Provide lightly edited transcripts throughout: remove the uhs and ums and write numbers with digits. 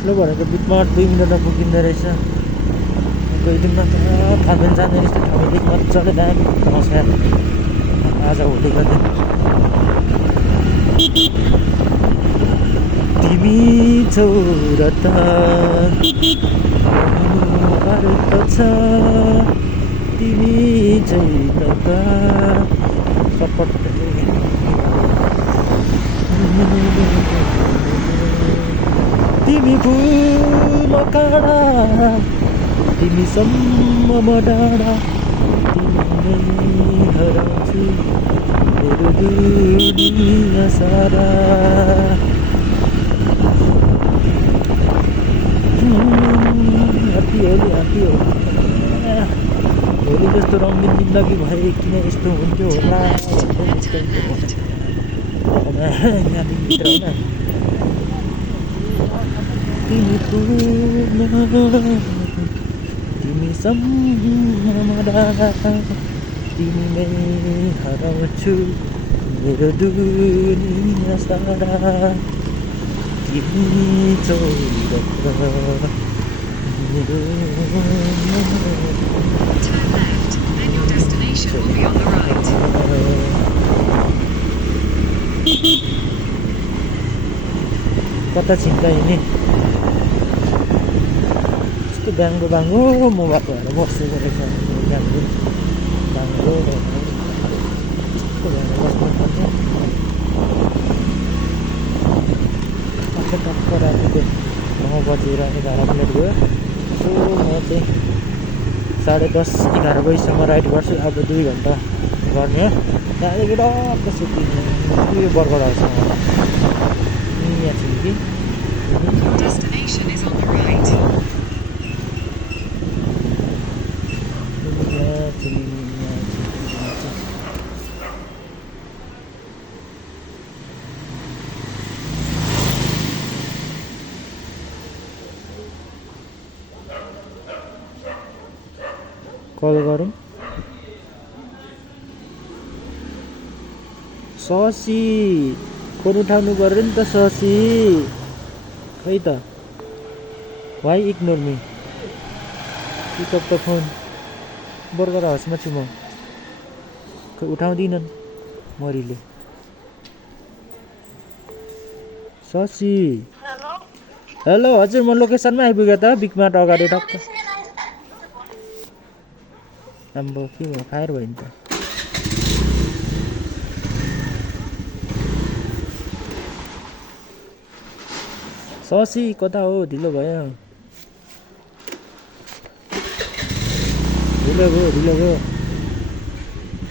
Slow भनेको बिचमा 2 मिनटमा पुगिँदो रहेछ गइदिउँ न त थामेल जाने रहेछ थामेलदेखि मजाले दामी पाउँछ आज होलीको दिन तिमी छौ र त अर्को छ तिमी छैन त सपट तिमी फुल काँडा तिमीसम्म म डाँडा तिमी हराउँछु मेरो दुनिया सारा ह्याप्पी होली जस्तो रङ्गिन जिन्दगी भए किन यस्तो हुन्थ्यो होला तिमी तिमीसम्म डाँडा तिमीमै हराउँछु मेरो दुनिया सारा तिमी छौ Turn left, then your destination will be on the right. कता छिन्का हिँड्ने यस्तो बाङ्गो मोबाइल भएर बसेको रहेछ बाङ्गो यस्तो भएर बस्नुपर्छ टक्क रातिको 9 बजेर 11 मिनट गयो सो म चाहिँ 10:30-11 बजीसम्म राइड गर्छु अब 2 घन्टा गर्ने हो त्यहाँदेखि टक्क सुत्ने यो बर्गर हाउसमा यहाँ छु कि Destination is on the right. कल गरौँ ससी फोन उठाउनु पर्यो नि त ससी खै त why ignore me pick up the phone burger हाउसमा छु म खै उठाउँदिनन् मरीले ससी हेलो हजुर म लोकेसनमा आइपुगेँ त बिग मार्ट अगाडि टक्क आम्बो के भयो फायर भयो नि त ससी कता हो ढिलो भयो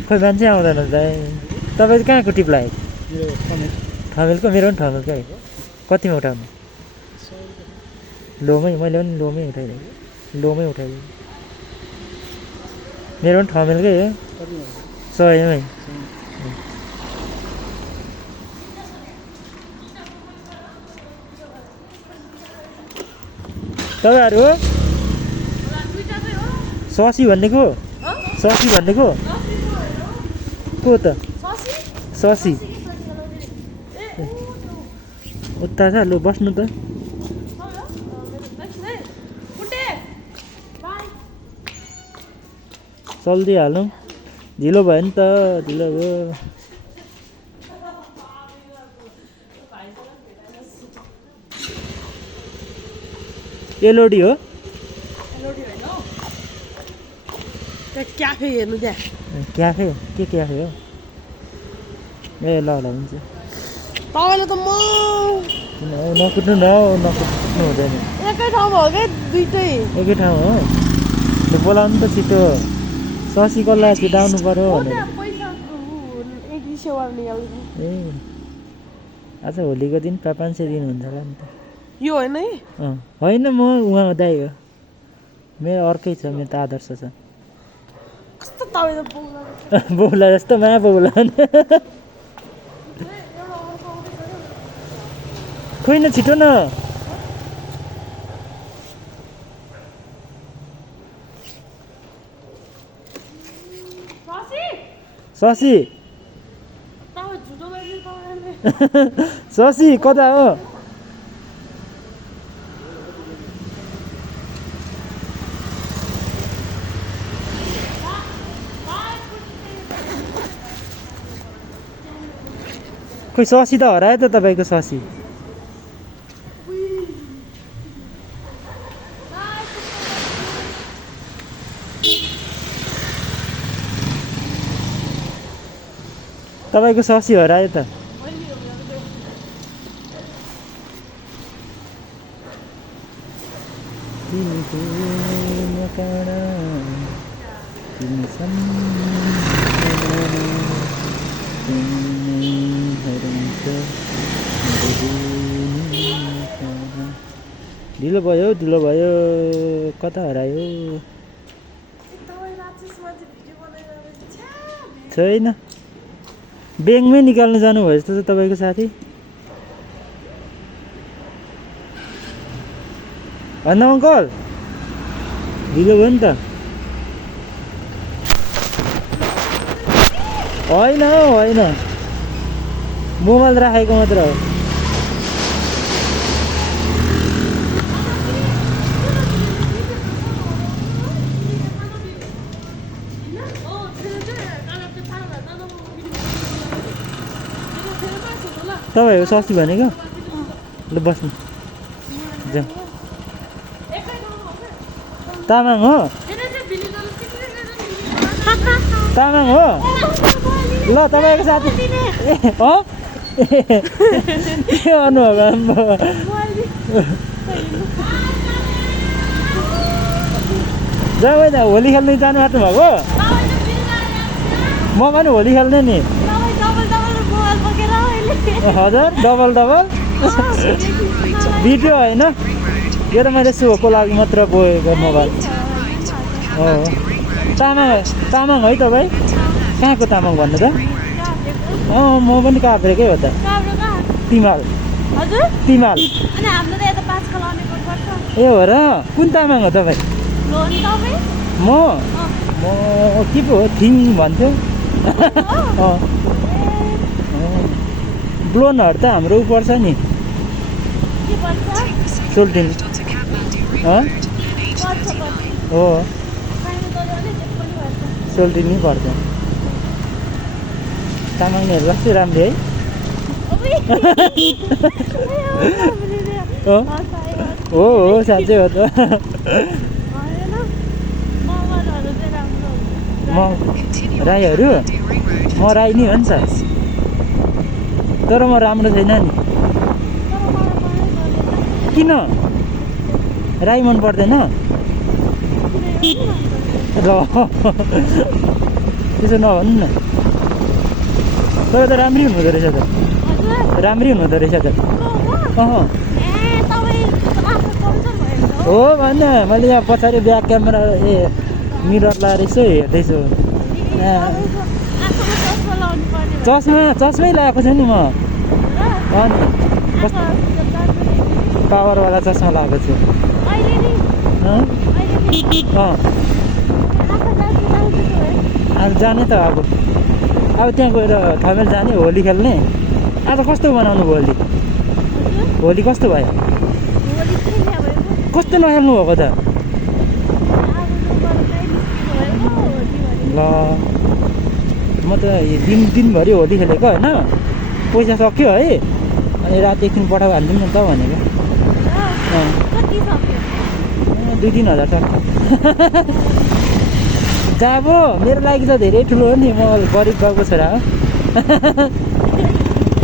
खै मान्छे आउँदैन त तपाईँ कहाँको टिप लाग्यो ठमेलको मेरो पनि ठमेलकै कतिमा उठाउनु लोमै मैले पनि लोमै उठाइदिएँ मेरो पनि ठमेलकै हो 100मै तपाईँहरू हो ससी भन्नेको को त ससी उता छ लु बस्नु त चल्दिहालौँ ढिलो भयो नि त ढिलो भयो एलओडी हो क्याफे हेर्नु त्यहाँ क्याफे के क्याफे हो ए ल हुन्छ तपाईँले त म नकुट्नु नकुट्नु हुँदैन एकै ठाउँमा हो क्या दुइटै एकै ठाउँ हो बोलाउनु त छिटो ससी कसलाई छिटाउनु पर्यो भनेर ए आज होलीको दिन 500 दिन हुन्छ होला नि त यो होइन है होइन म उहाँ दाइ हो मेरो अर्कै छ मेरो त आदर्श छ कस्तो तपाईँ त बौला जस्तो मा बौला खोइ न छिटो न शशी शशी कता हो खोइ ससी त हरायो त तपाईँको ससी तपाईँको ससी हरायो त तिमीको नकारा तिमी सम्झना तिमी हराउँछ मेरो दुनियाँमा। ढिलो भयो कता हरायो छैन ब्याङ्कमै निकाल्नु जानुभयो जस्तो छ तपाईँको साथी होइन अङ्कल ढिलो भयो नि त होइन मोबाइल राखेको मात्र हो तपाईँ हो सस्ती भनेको ल बस्नु जाउँ तामाङ हो ल तपाईँको साथी ए हो के गर्नुभएको जाउँ है त होली खेल्नु जानु भएको म पनि होली खेल्ने नि हजुर डबल भिडियो होइन यो त मैले सोको लागि मात्र बोकेको मोबाइल हो तामाङ है तपाईँ कहाँको तामाङ भन्नु त म पनि काभ्रेकै हो त तिमाल ए हो र कुन तामाङ हो तपाईँ म के पो हो थिङ भन्थ्यो ब्लोनहरू त हाम्रो उ पर्छ नि सोल्टिनी हो सोल्टिनी पर्छ तामाङनीहरू कस्तो राम्रो है हो साँच्चै हो त म राईहरू म राई नै हो नि त तर म राम्रो छैन नि किन राई मन पर्दैन ल त्यसो नभन्नु न तपाईँ त राम्रै हुनुहुँदो रहेछ त राम्रै हुनुहुँदो रहेछ त हो भन्न मैले यहाँ पछाडि ब्याक क्यामेरा मिरर लाएर यसो हेर्दैछु चस्मै लगाएको छु नि म अनि पावरवाला चस्मा लगाएको छु अब जाने त अब त्यहाँ गएर थमेल जाने होली खेल्ने आज कस्तो बनाउनु भयो होली कस्तो भयो कस्तो नखेल्नु भएको त ल म त दिनभरि होली खेलेको होइन पैसा सक्यो है अनि राति एकछिन पठाएको हालिदिउँ न त भनेको 2-3 हजार सक्यो जाब मेरो लागि त धेरै ठुलो हो नि म गरिब बाबुको छोरा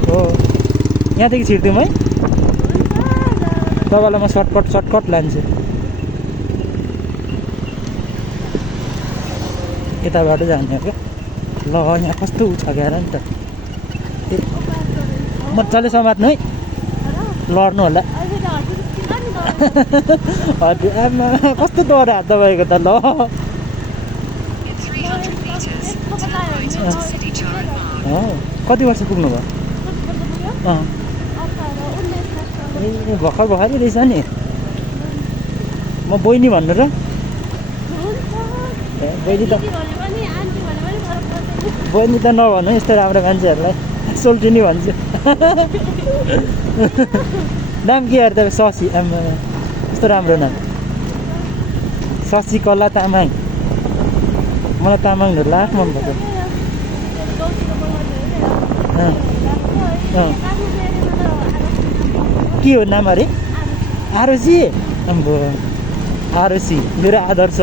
हो यहाँदेखि छिर्दिउँ है तपाईँलाई म सर्टकट लान्छु यताबाट जाने क्या ल यहाँ कस्तो उ छ क्या नि त मजाले समात्नु है लड्नु होला हजुर आमा कस्तो डर हात तपाईँको त ल कति वर्ष पुग्नु भयो ए भर्खरै रहेछ नि म बहिनी भन्नु र ए बहिनी त नभन्नु यस्तो राम्रो मान्छेहरूलाई सोल्टिनी भन्छु नाम के अरे तपाईँ शशी आमा कस्तो राम्रो नाम शशी कला तामाङ मलाई तामाङहरू लाख मनपर्छ के हो नाम अरे आरुषी अम्बो आरुषी मेरो आदर्श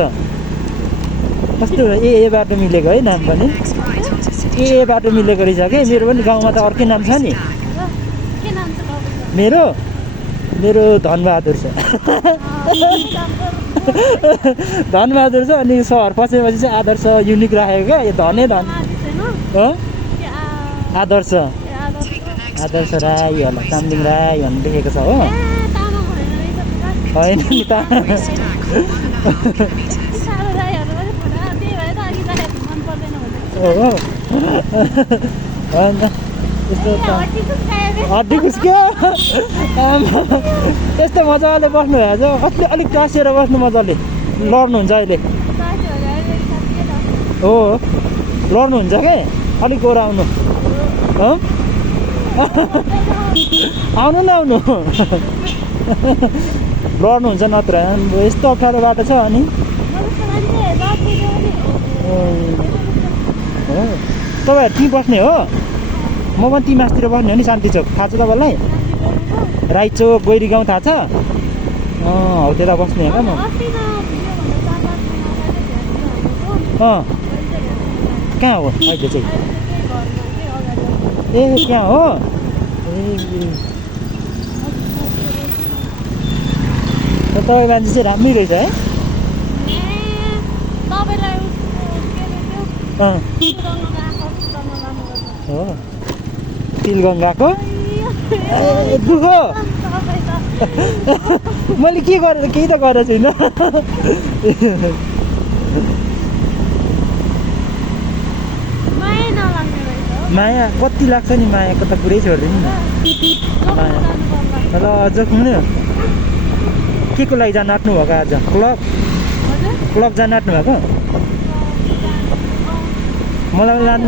कस्तो एबाट मिलेको है नाम पनि Next right onto City एबाट मिलेको रहेछ क्या मेरो पनि गाउँमा त अर्कै नाम छ नि के नाम छ तपाईँको? मेरो मेरो धनबहादुर छ धनबहादुर छ अनि सहर पसेपछि चाहिँ आदर्श युनिक राखेको क्या यो धनै धन हो आदर्श Take the next Adarsh right Rai होला चामलिङ राई भन्ने लेखेको छ हो होइन नि त stack for 1.5 kilometers. हो होइन यस्तो त हड्डी खुस्क्यो यस्तो मजाले बस्नु भएछ कतिले अलिक टाँसिएर बस्नु मजाले लड्नुहुन्छ अहिले हो लड्नुहुन्छ क्या अलिक गोरा आउनु हो आउनु न आउनु लड्नुहुन्छ नत्र यस्तो अप्ठ्यारो बाटो छ अनि हो तपाईँहरू त्यहीँ बस्ने हो म पनि ती मासतिर बस्ने हो नि शान्ति चोक थाहा छ तपाईँलाई राई चोक गोइरी गाउँ थाहा छ हौ त्यता बस्ने हो क्या म कहाँ हो अहिले चाहिँ ए त्यहाँ हो ए तपाईँ मान्छे चाहिँ राम्रै रहेछ है हो तिलगङ्गाको ए दुःख मैले के गरेर केही त गरेको छुइनँ माया कति लाग्छ नि मायाको त पुरै छोडिदिनु न माया ल अझ कुनै के को लागि जान आँट्नु भएको आज क्लब जान आँट्नु भएको मलाई पनि लानु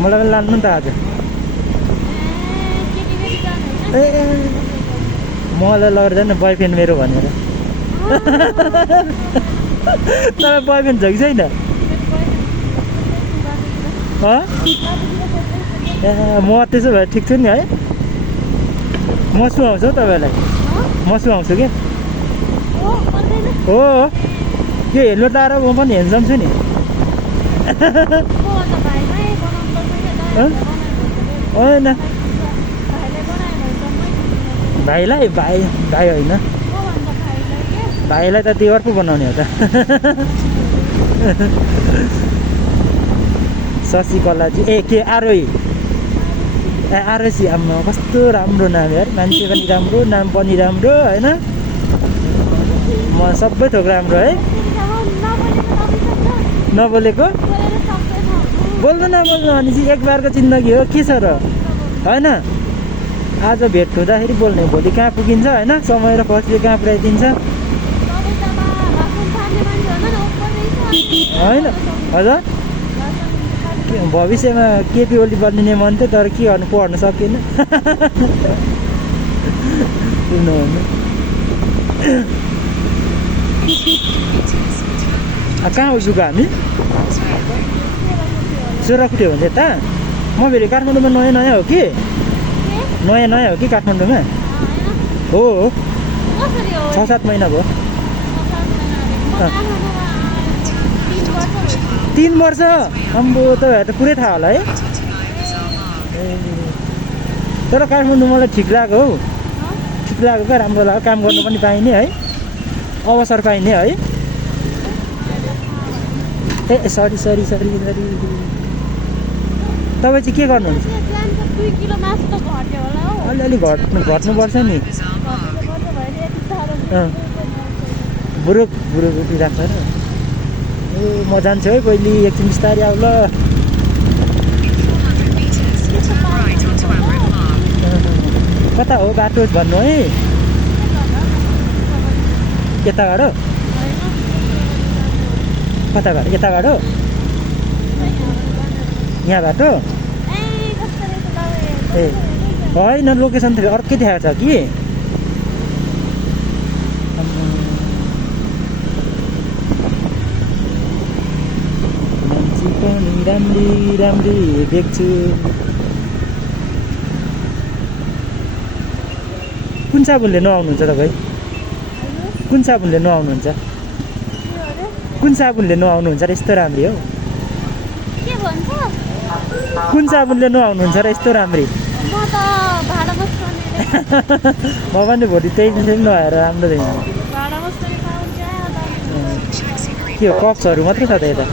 मलाई पनि लानु नि त आज ए मलाई लगेर जानु बोयफ्रेन्ड मेरो भनेर तपाईँ बोयफ्रेन्ड छ कि छैन ए म त्यसो भए ठिक छु नि है म सुहाउँछु हौ तपाईँलाई म सुहाउँछु क्या हो यो हेलमेट लाएर म पनि हेन्सम छु नि होइन भाइलाई भाइ होइन भाइलाई त त्यो अर्को बनाउने हो त शशिकलाजी ए के आरोही ए आरोही आम्मा कस्तो राम्रो नाम यार मान्छे पनि राम्रो नाम पनि राम्रो होइन म सबै थोक राम्रो है नबोलेको बोल्नु भने चाहिँ एक बारको जिन्दगी हो के छ र होइन आज भेट हुँदाखेरि बोल्ने भोलि कहाँ पुगिन्छ होइन समय र फर्स्टले कहाँ पुऱ्याइदिन्छ होइन हजुर भविष्यमा केपी ओली बनिने मन थियो तर के गर्नु पढ्नु सकिएन कहाँ उजुको हामी सोह्रखुट्टे हो भने यता म फेरि काठमाडौँमा नयाँ हो कि नयाँ हो कि काठमाडौँमा हो 6-7 महिना भयो 3 वर्ष अम्बो तपाईँहरू त पुरै थाहा होला है तर काठमाडौँ मलाई ठिक लाग्यो हौ ठिक लाग्यो क्या राम्रो लाग्यो काम गर्नु पनि पाइने है अवसर पाइने है ए सरी तपाईँ चाहिँ के गर्नुहुन्छ अलिअलि घट्नुपर्छ नि बुरुक उठि राख्छ र ए म जान्छु है पहिले एकछिन बिस्तारै आऊ ल कता हो बाटो भन्नु है यताबाट कताबाट यताबाट यहाँ बाटो ए होइन लोकेसन त अर्कै देखाएको छ कि मान्छे पनि राम्री देख्छु कुन साबुनले नुहाउनुहुन्छ तपाईँ कुन साबुनले नुहाउनुहुन्छ कुन साबुनले नुहाउनुहुन्छ र यस्तो राम्री हौ के भन्छ कुन साबुनले नुहाउनुहुन्छ र यस्तो राम्री म त भाडा बस्ने म पनि भोलि त्यही नुहाएर राम्रो देखिन्छ भाडा बस्ने खान्छ के हो कप्सहरू मात्रै छ त यता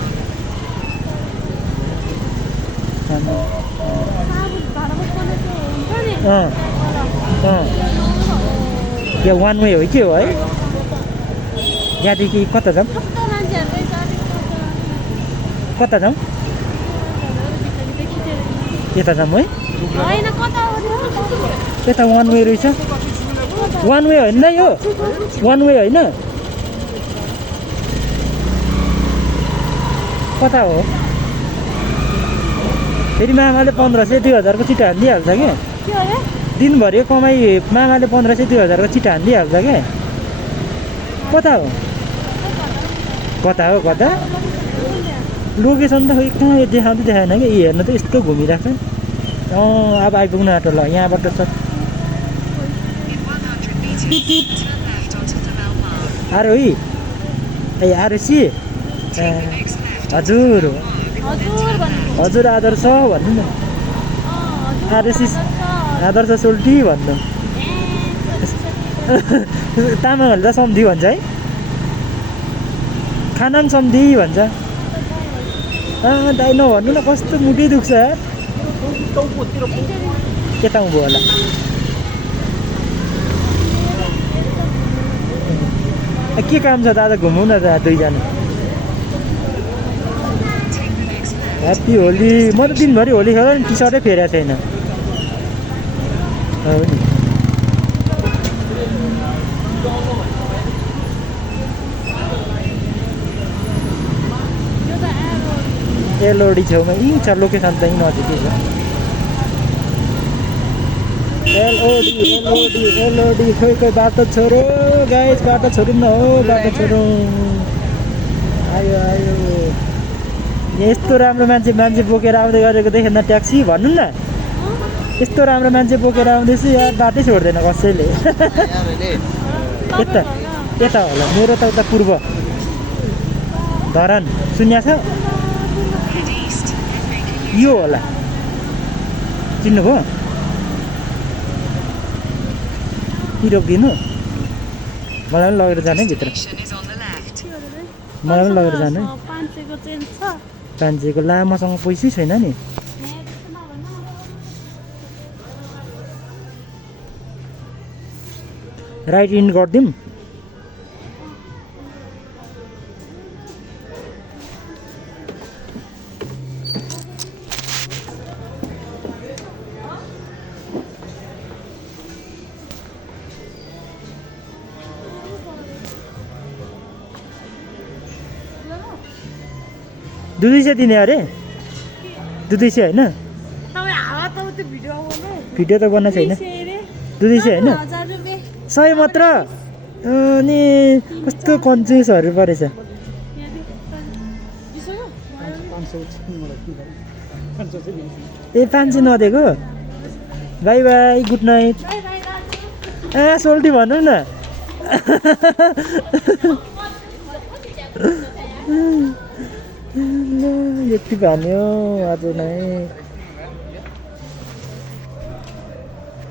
भाडा बस्ने त्यो हुन्छ नि अँ अँ यहाँ वान वे हो के हो है यहाँदेखि कता जाऊँ कस्तो मान्छेहरूले गाडी कता जाऊँ यता जाऊँ है होइन कता हो यता वान वे रहेछ वान वे होइन यो वान वे होइन कता हो फेरि मामाले 1500 2000को चिट्टा हानिदिइहाल्छ क्या के अरे दिनभरि कमाइ मामाले 1500 2000को चिट्टा हानिदिइहाल्छ क्या कता हो कता हो कता लोकेसन त खोइ कहाँ देखाउँदै देखाएन कि हेर्नु त यस्तो घुमिरहेको छ अब आइपुग्नु आँटो ल यहाँबाट छ In 100 meters, turn left onto the Malmar. Aarohi A Arossim Take the next left onto हजुर the Malmar. हजुर भन्नु हजुर आदर्श भन्नु न हजुर आदर्श आदर्श सोल्टी भन्नु तामाङहरूले त सम्धी भन्छ है खाना पनि सम्धी भन्छ दाइ नभन्नु न कस्तो मुटै दुख्छ यता उँभो होला के काम छ दादा घुमौँ न त दुईजना Take the next left. Happy Holi म त दिनभरि होली खेल्दा नि टी सर्टै फेरेको छैन हो नि यो त आएर एलओडी छेउमा यहीँ छ लोकेसन त यहीँ नजिकै छ एलओडी खोइ खोइ बाटो छोरो गाइस बाटो छोडौँ न हो बाटो छोडौँ आयो आयो यस्तो राम्रो मान्छे बोकेर आउँदै गरेको देखेन ट्याक्सी भन्नु न यस्तो राम्रो मान्छे बोकेर आउँदैछु यार बाटै छोड्दैन कसैले यता यता होला मेरो त उता पूर्व धरान सुन्या छ Head east. Then make a U-turn. यो होला चिन्नुभयो कि रोकिदिनु मलाई पनि लगेर जाने भित्र Destination is on the left. मलाई पनि लगेर जाने 500 को चेन्ज छ पान्छेको लामोसँग पैसै छैन नि राइट इन गरिदिउँ दुई सय दिने अरे दुई सय होइन तपाईँ हावा त त्यो भिडियो आउनु भिडियो त बनाएको छैन दुई सय होइन 1000 रुपैयाँ 100 मात्र अनि कस्तो कन्जुसहरू परेछ ए 500 नदिएको बाई बाई गुड नाइट सोल्टी भनौँ न यति भन्यो आज नै